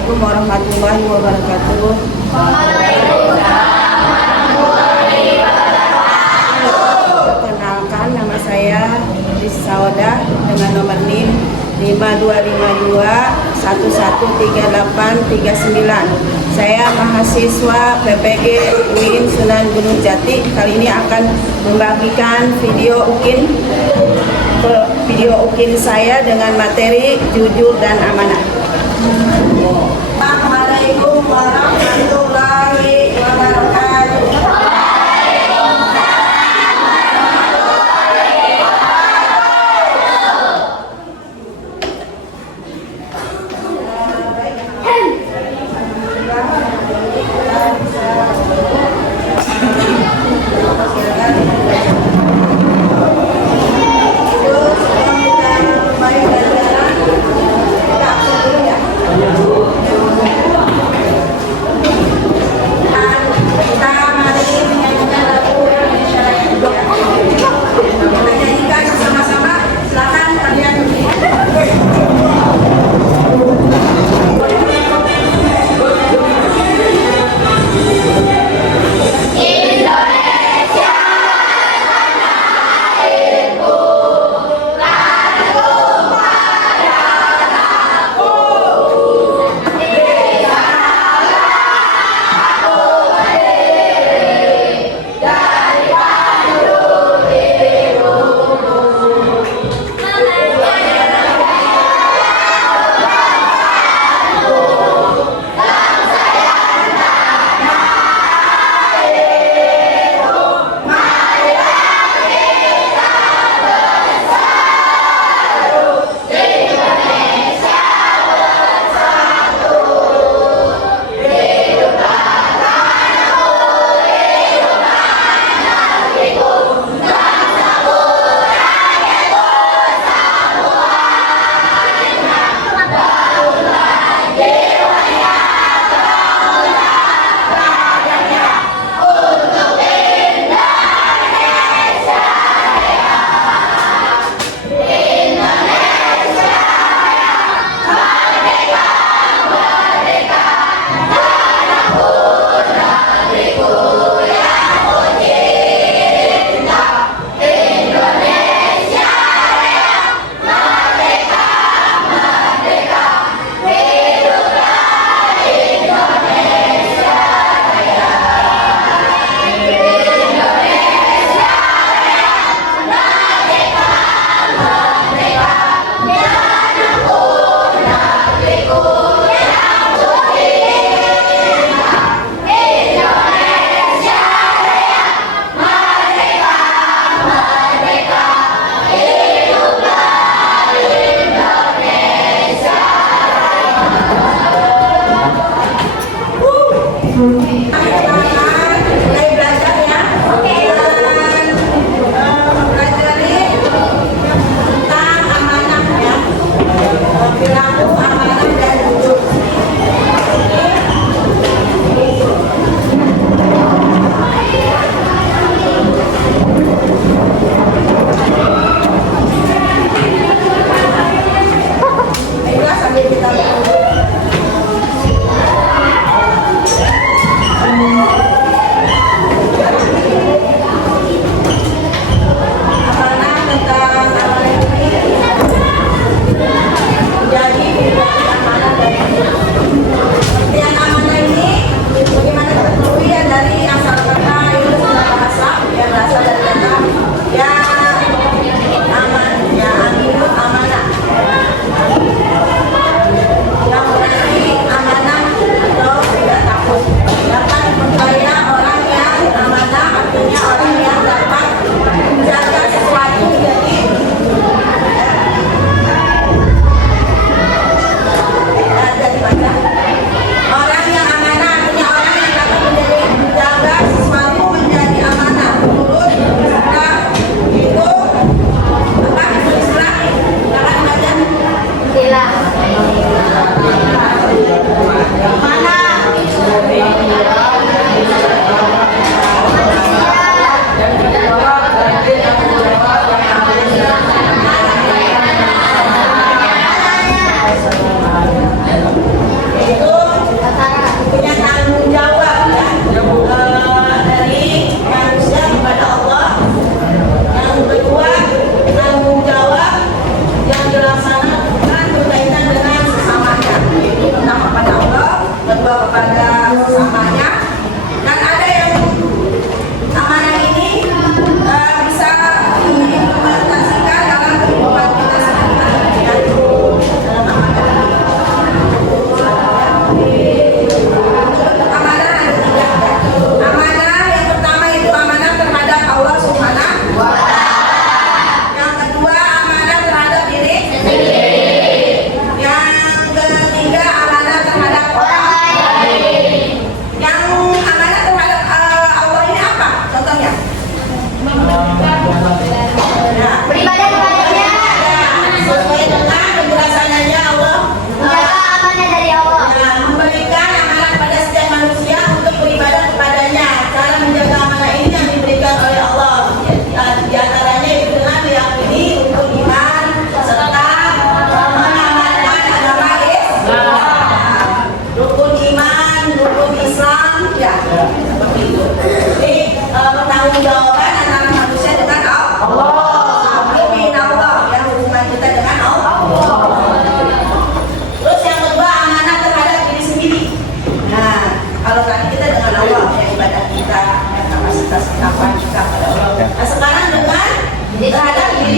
Assalamualaikum warahmatullahi wabarakatuh. Perkenalkan, nama saya Rizsaudah dengan nomor NIM 5252113839. Saya mahasiswa PPG UIN Sunan Gunung Jati. Kali ini akan membagikan video UKIN saya dengan materi jujur dan amanah. Assalamualaikum warahmatullahi wabarakatuh.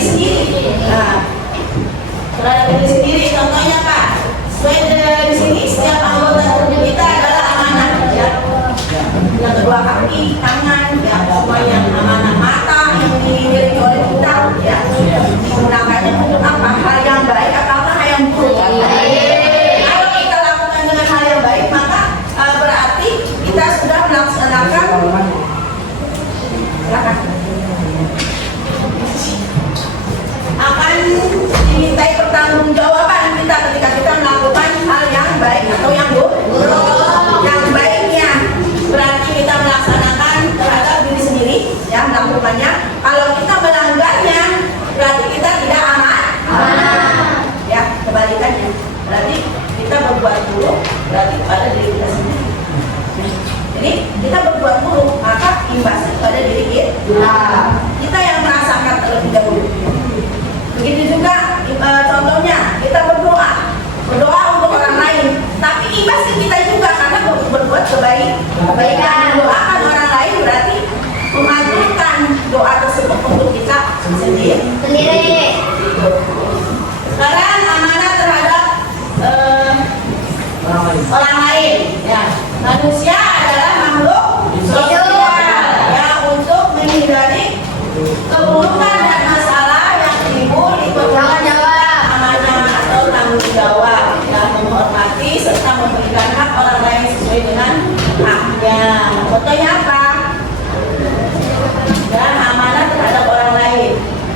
diri sendiri. Nah, terhadap diri sendiri contohnya Pak, sesuai dari sini setiap anggota tubuh kita adalah amanah ya. Yang kedua kaki, tangan, ya semuanya amanah. Mata yang dimiliki oleh kita ya, menggunakannya untuk apa? Hal yang baik atau hal yang buruk? Kalau kita lakukan dengan hal yang baik, maka berarti kita sudah melaksanakan akan dimintai pertanggungjawaban kita ketika kita melakukan hal yang baik atau yang buruk. Yang baiknya berarti kita melaksanakan terhadap diri sendiri ya, melakukannya. Kalau kita melanggarnya berarti kita tidak aman. Ya, kebalikannya. Berarti kita berbuat buruk berarti pada diri kita sendiri. Jadi kita berbuat buruk maka imbasnya pada diri kita. Kita yang merasakan terlebih dahulu. Begitu juga contohnya kita berdoa untuk orang lain, tapi imbas kita juga karena berbuat kebaikan. Mendoakan orang lain berarti memanjurkan doa tersebut untuk kita sendiri. Sekarang amanah terhadap orang lain. Ya, manusia adalah makhluk sosial ya, untuk menghindari keburukan dan masalah yang timbul diperlukan amanah atau tanggung jawab dan menghormati serta memberikan hak orang lain sesuai dengan haknya. Contohnya apa? Dan amanah terhadap orang lain,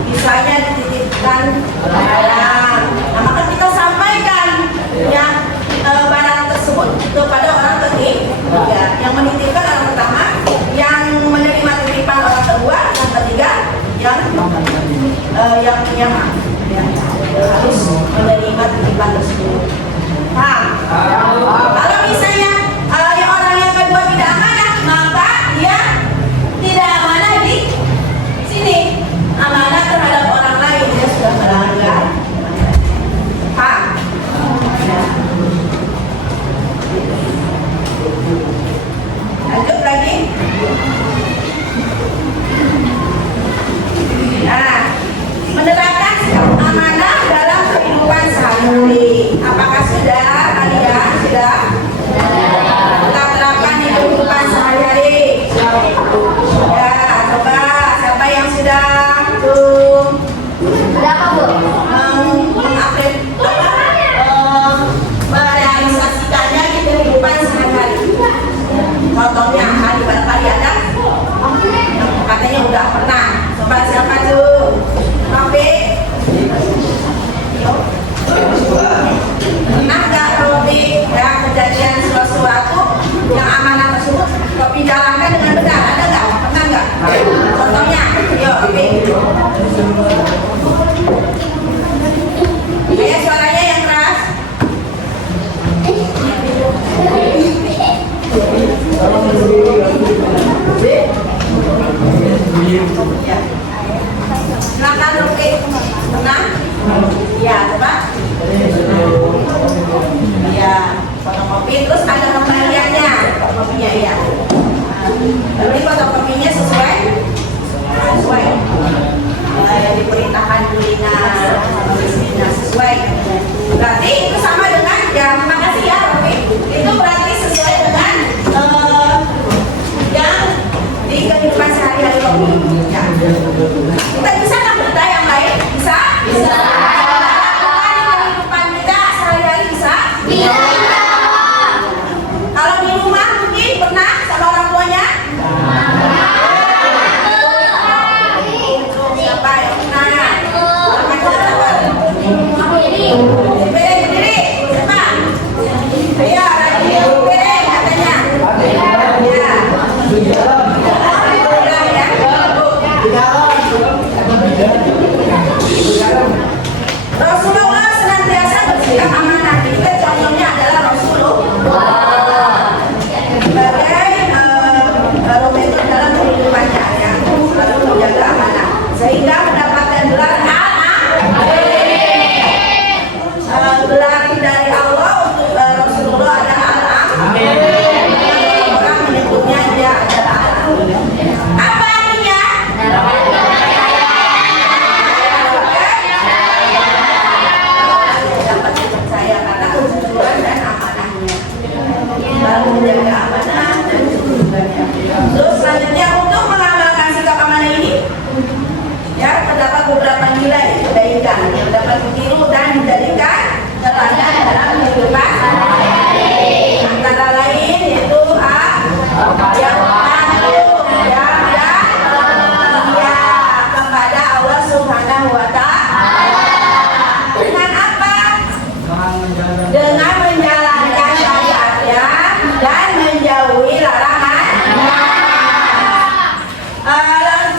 misalnya dititipkan barang, nah maka kita sampaikan ya barang tersebut kepada orang ketiga. Yang menitipkan orang pertama, yang menerima titipan orang kedua, yang ketiga yang punya hak ya, harus menerima titipan tersebut. Paham? Kalau misalnya yang orang yang kedua tidak amanah, maka dia tidak amanah di sini. Amanah terhadap orang lain dia sudah melanggar. Paham? Lanjut lagi. Nah, menerapkan amanah dalam kehidupan sehari-hari. Apakah sudah kalian sudah terapkan di kehidupan sehari-hari? Ya, coba siapa yang sudah merealisasikannya di kehidupan sehari-hari? Contohnya hari barangkali ada katanya udah pernah. Coba siapa tuh? Kopi? Pernah nggak Kopi ya kejadian sesuatu yang amanah tersebut Kopi jalankan dengan benar? Ada nggak? Pernah nggak? Contohnya, yuk Kopi. Kayak suaranya yang keras. Ya. Silakan Ruki. Pernah? Ya, coba. Ya, fotokopi terus ada kembaliannya. Fotokopinya ya. Tapi fotokopinya sesuai yang diperintahkan Bulina sesuai. Berarti itu sama dengan ya, terima kasih ya Ruki. Itu berarti sesuai dengan yang di kehidupan sehari-hari Robi. Ya. Kita bisa nggak kita yang lain? Bisa? Bisa. Di kehidupan kita sehari-hari bisa? Bisa. Kalau di rumah mungkin pernah sama orang tuanya? Siapa yang pernah? Beda sendiri. teladan yang dapat ditiru dan dijadikan teladan dalam kehidupan antara lain yaitu yang patuh, yang setia kepada Allah Subhanahu wa Ta'ala. Dengan apa? Dengan menjalankan syariatnya dan menjauhi larangan.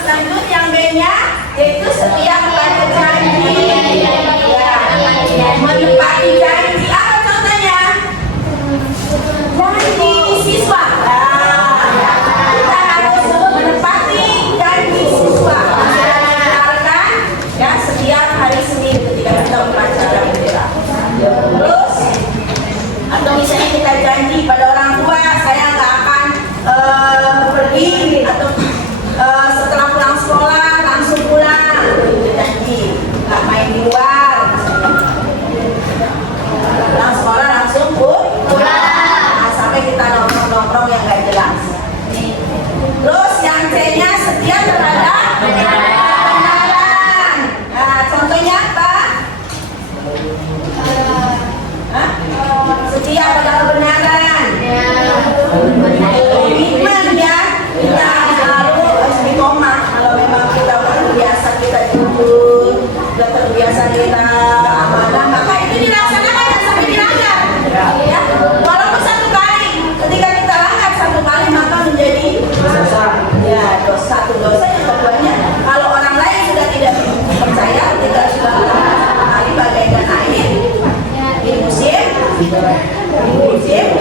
Lanjut yang B-nya yaitu setia kepada janji. Ya, menepati janji. Apa contohnya? Janji siswa. Kita harus menepati janji siswa. Menjalankan ya setiap hari Senin ketika kita upacara bendera. Terus atau misalnya kita janji pada orang tua saya nggak akan pergi atau setelah pulang sekolah langsung pulang, janji nggak main di luar, pulang sekolah langsung pulang, sampai kita nongkrong yang nggak jelas. Terus yang C-nya setia terhadap kebenaran. Nah, contohnya apa? Setia pada kebenaran. Komitmen ya, kita selalu istiqomah. Kalau memang kita terbiasa kita jujur, sudah terbiasa kita amanah, maka itu dilaksanakan dan sampai dilanggar. Ya, walaupun satu kali, ketika kita langgar satu kali maka menjadi ya dosa. Satu dosa yang keduanya, kalau orang lain sudah tidak percaya, kita sudah satu kali bagaikan air di musim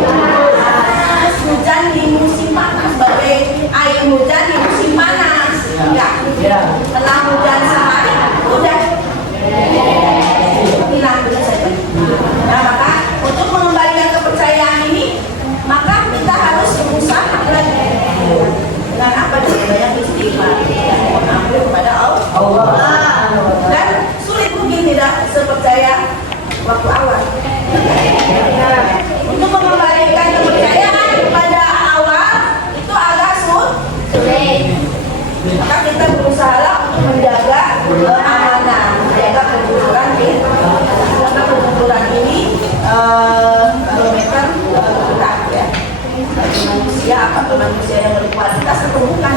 panas, hujan di musim panas, bagai air hujan di musim panas. Ya, setelah hujan sehari, udah hilang saja. Nah, maka untuk mengembalikan kepercayaan ini, maka kita harus berusaha lagi. Dengan apa? Dengan istighfar dan mohon ampun kepada Allah. Dan sulit mungkin tidak sepercaya waktu awal. Untuk mengembalikan kepercayaan pada awal itu agak sulit. Maka kita berusaha untuk menjaga amanah, menjaga kejujuran ini. Karena kejujuran ini barometer kita ya. Bagi manusia, apakah manusia yang berkualitas atau bukan?